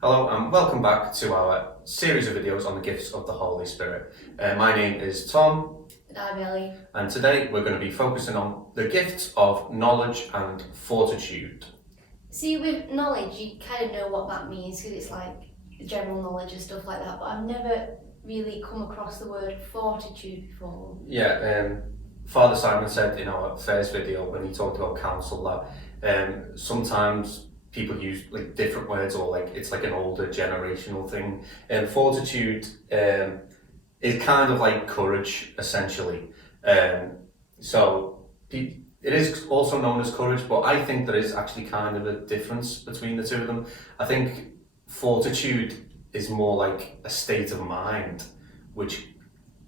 Hello and welcome back to our series of videos on the gifts of the Holy Spirit. My name is Tom. And I'm Ellie. And today we're going to be focusing on the gifts of knowledge and fortitude. See, with knowledge, you kind of know what that means because it's like general knowledge and stuff like that, but I've never really come across the word fortitude before. Yeah, Father Simon said in our first video when he talked about counsel that sometimes people use like different words or like it's like an older generational thing. And fortitude is kind of like courage essentially. So it is also known as courage, but I think there is actually kind of a difference between the two of them. I think fortitude is more like a state of mind which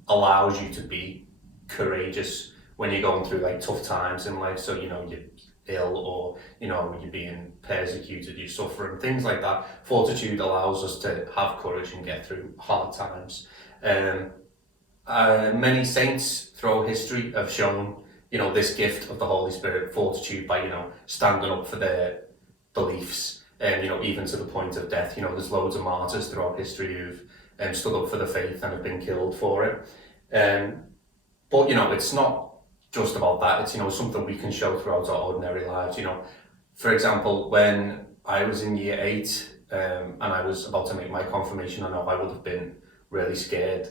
allows you to be courageous when you're going through like tough times in life. So you're ill or you're being persecuted, you're suffering, things like that. Fortitude allows us to have courage and get through hard times. Many saints throughout history have shown this gift of the Holy Spirit, fortitude, by standing up for their beliefs, and even to the point of death. There's loads of martyrs throughout history who've stood up for the faith and have been killed for it. But it's not just about that. It's something we can show throughout our ordinary lives. For example, when I was in year 8 and I was about to make my confirmation, I know I would have been really scared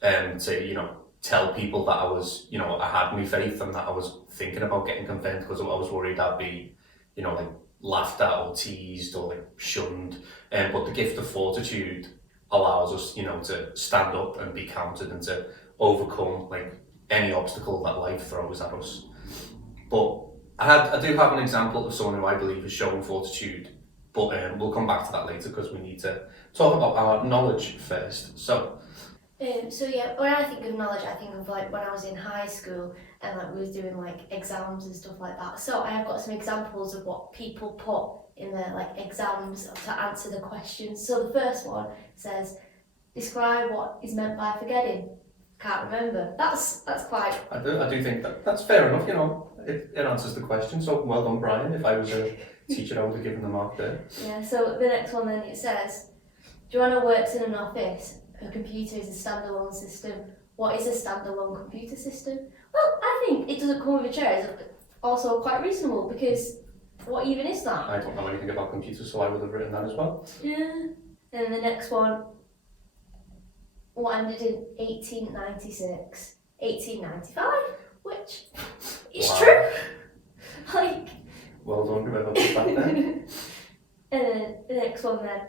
to tell people that I was I had my faith and that I was thinking about getting confirmed, because I was worried I'd be like laughed at or teased or like shunned. But the gift of fortitude allows us to stand up and be counted and to overcome like any obstacle that life throws at us. But I do have an example of someone who I believe has shown fortitude, but we'll come back to that later because we need to talk about our knowledge first. So Yeah, when I think of knowledge, I think of like when I was in high school and like we was doing like exams and stuff like that. So I have got some examples of what people put in their like exams to answer the questions. So the first one says, describe what is meant by forgetting. Can't remember. That's quite... I do think that's fair enough. It answers the question. So well done, Brian. If I was a teacher, I would have given the mark there. Yeah. So the next one then, it says, Joanna works in an office. Her computer is a standalone system. What is a standalone computer system? Well, I think it doesn't come with a chair. It's also quite reasonable, because what even is that? I don't know anything about computers, so I would have written that as well. Yeah. And the next one, what ended in 1896, 1895, which is true. Like. Well done, whoever put that there. And then the next one then,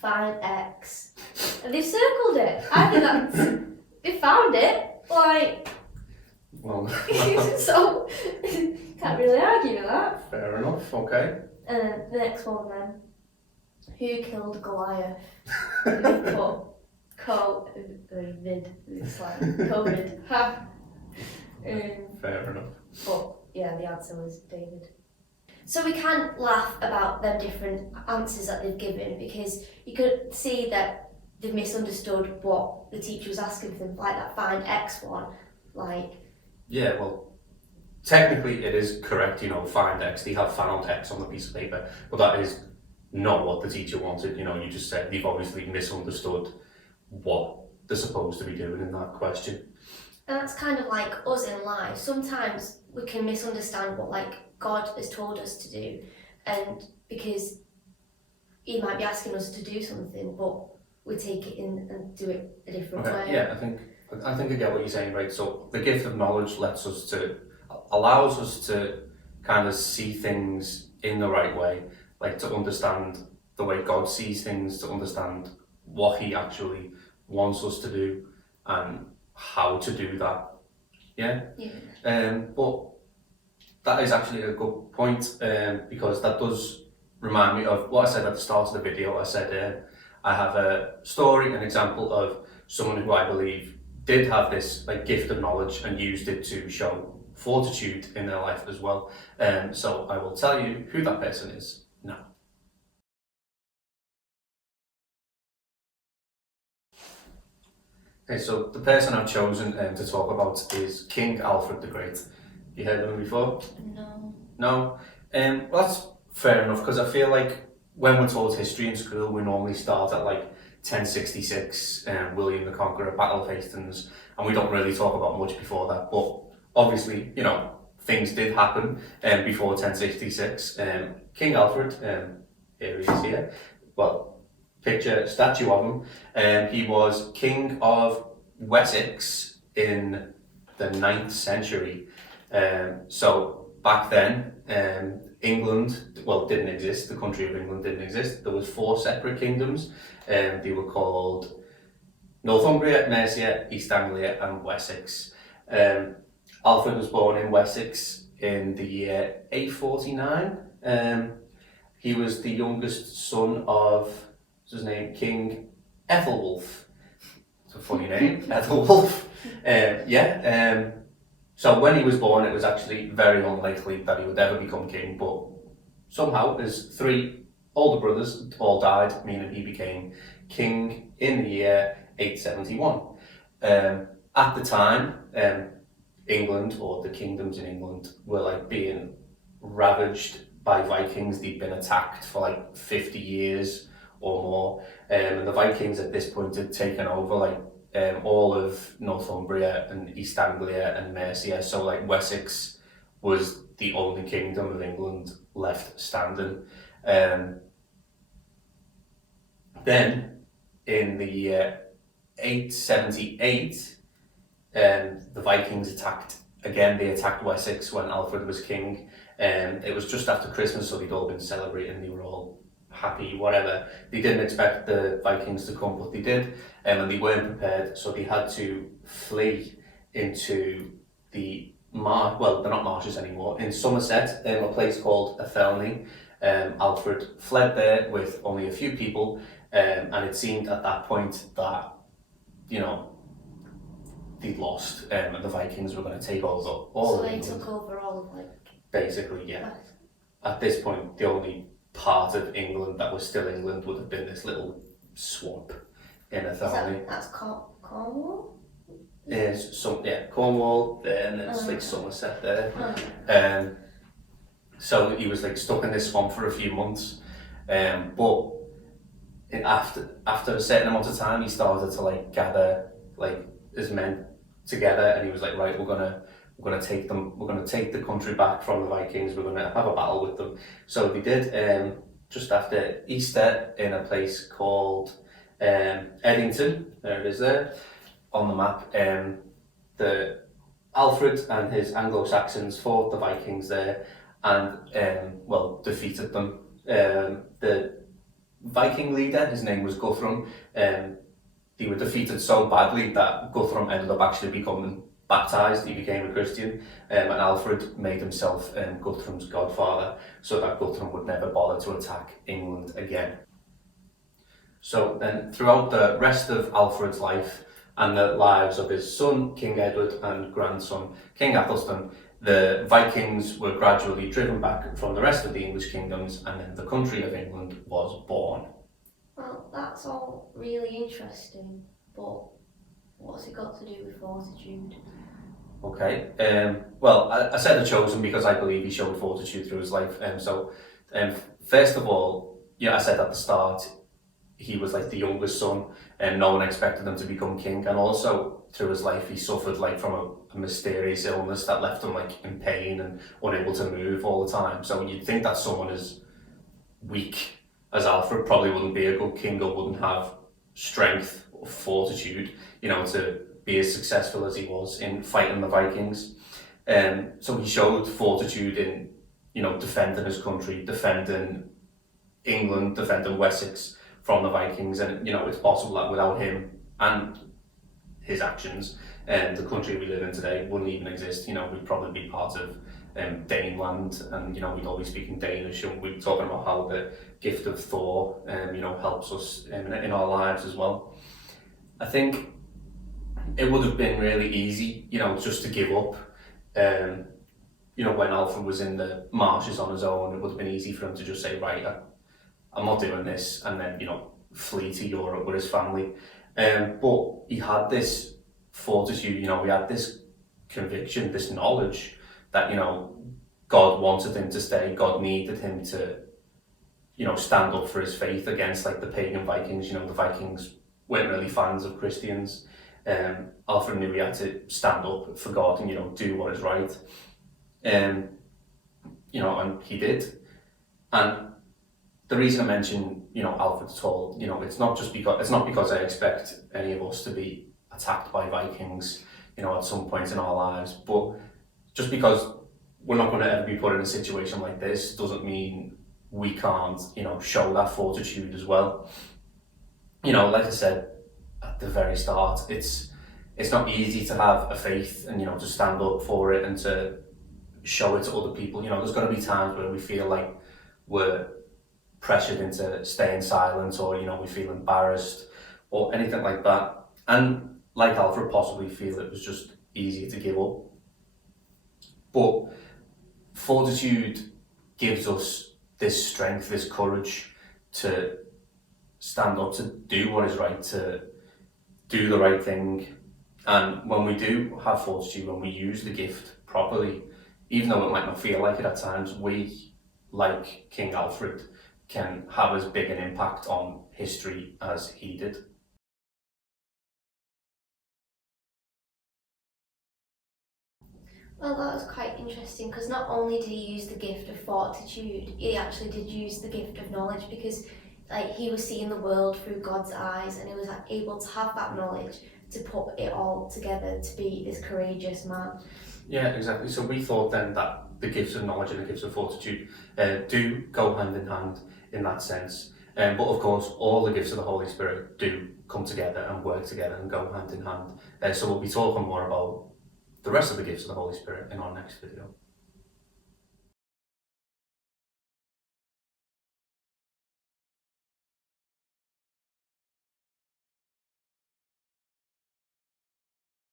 find X. And they've circled it. I think they found it. Like. Well. So can't really argue with that. Fair enough. Okay. And then the next one then, who killed Goliath? They put COVID. It's like COVID. Ha. Fair enough. But yeah, the answer was David. So we can't laugh about them different answers that they've given, because you could see that they've misunderstood what the teacher was asking them, like that find X one. Like. Yeah, well, technically it is correct, find X. They have found X on the piece of paper, but that is not what the teacher wanted. You just said they've obviously misunderstood what they're supposed to be doing in that question. And that's kind of like us in life. Sometimes we can misunderstand what like God has told us to do, and because he might be asking us to do something, but we take it in and do it a different way. Yeah, I think I get what you're saying, right? So the gift of knowledge allows us to kind of see things in the right way, like to understand the way God sees things, to understand what he actually wants us to do and how to do that. Yeah. But that is actually a good point, because that does remind me of what I said at the start of the video. I said I have a story, an example of someone who I believe did have this like gift of knowledge and used it to show fortitude in their life as well. So I will tell you who that person is now. Okay, so the person I've chosen to talk about is King Alfred the Great. You heard of him before? No. No? Well, that's fair enough, because I feel like when we're taught history in school, we normally start at like 1066, William the Conqueror, Battle of Hastings, and we don't really talk about much before that. But obviously, things did happen before 1066. King Alfred, here he is here. Well, picture, statue of him. He was king of Wessex in the 9th century. So back then, England, didn't exist. The country of England didn't exist. There was 4 separate kingdoms. They were called Northumbria, Mercia, East Anglia, and Wessex. Alfred was born in Wessex in the year 849. He was the youngest son of, what's his name, King Ethelwulf. It's a funny name, Ethelwulf. So when he was born, it was actually very unlikely that he would ever become king, but somehow his 3 older brothers all died, meaning he became king in the year 871. At the time, England, or the kingdoms in England, were like being ravaged by Vikings. They'd been attacked for like 50 years or more, and the Vikings at this point had taken over all of Northumbria and East Anglia and Mercia. So like Wessex was the only kingdom of England left standing. Then in the year 878, the Vikings attacked again. They attacked Wessex when Alfred was king. It was just after Christmas, so they'd all been celebrating. They were all happy, whatever. They didn't expect the Vikings to come, but they did, and they weren't prepared, so they had to flee into the they're not marshes anymore, in Somerset, a place called Athelney. Alfred fled there with only a few people, and it seemed at that point that, they'd lost, and the Vikings were going to take over all So of they England. took over all of Basically, yeah. West. At this point, the only part of England that was still England would have been this little swamp in Athelney. That's Cornwall? There's Cornwall there, and it's like Somerset there. Oh. So he was like stuck in this swamp for a few months, but after a certain amount of time, he started to gather his men together, and he was like, right, we're gonna take the country back from the Vikings. We're gonna have a battle with them. So they did. Just after Easter, in a place called Eddington. There it is there on the map. The Alfred and his Anglo-Saxons fought the Vikings there, and defeated them. The Viking leader, his name was Guthrum. They were defeated so badly that Guthrum ended up actually becoming baptized. He became a Christian, and Alfred made himself Guthrum's godfather, so that Guthrum would never bother to attack England again. So then, throughout the rest of Alfred's life and the lives of his son, King Edward, and grandson, King Athelstan, the Vikings were gradually driven back from the rest of the English kingdoms, and then the country of England was born. Well, that's all really interesting, but what's it got to do with fortitude? Okay, I said the chosen because I believe he showed fortitude through his life. First of all, I said at the start, he was like the youngest son, and no one expected him to become king. And also through his life, he suffered from a mysterious illness that left him in pain and unable to move all the time. So you'd think that someone as weak as Alfred probably wouldn't be a good king, or wouldn't have strength or fortitude, to be as successful as he was in fighting the Vikings. So he showed fortitude in, defending his country, defending England, defending Wessex from the Vikings. And, it's possible that without him and his actions, the country we live in today wouldn't even exist. We'd probably be part of Daneland, and, we'd all be speaking Danish, and we'd be talking about how the gift of Thor, helps us in our lives as well. I think it would have been really easy, just to give up. When Alfred was in the marshes on his own, it would have been easy for him to just say, right, I'm not doing this, and then, flee to Europe with his family. But he had this fortitude, he had this conviction, this knowledge that, God wanted him to stay, God needed him to stand up for his faith against like the pagan Vikings. The Vikings weren't really fans of Christians. Alfred knew he had to stand up for God and do what is right. And he did. And the reason I mention Alfred at all, it's not because I expect any of us to be attacked by Vikings, at some point in our lives, but just because we're not going to ever be put in a situation like this doesn't mean we can't, show that fortitude as well. Like I said at the very start, it's not easy to have a faith and to stand up for it and to show it to other people. There's going to be times where we feel like we're pressured into staying silent, or we feel embarrassed or anything like that. And like Alfred, possibly feel it was just easier to give up. But fortitude gives us this strength, this courage to stand up, to do what is right, to do the right thing. And when we do have fortitude, when we use the gift properly, even though it might not feel like it at times, we, like King Alfred, can have as big an impact on history as he did. Well, that was quite interesting, because not only did he use the gift of fortitude, he actually did use the gift of knowledge, because he was seeing the world through God's eyes, and he was able to have that knowledge to put it all together to be this courageous man. Yeah, exactly. So we thought then that the gifts of knowledge and the gifts of fortitude do go hand in hand in that sense. But of course, all the gifts of the Holy Spirit do come together and work together and go hand in hand. So we'll be talking more about the rest of the gifts of the Holy Spirit in our next video.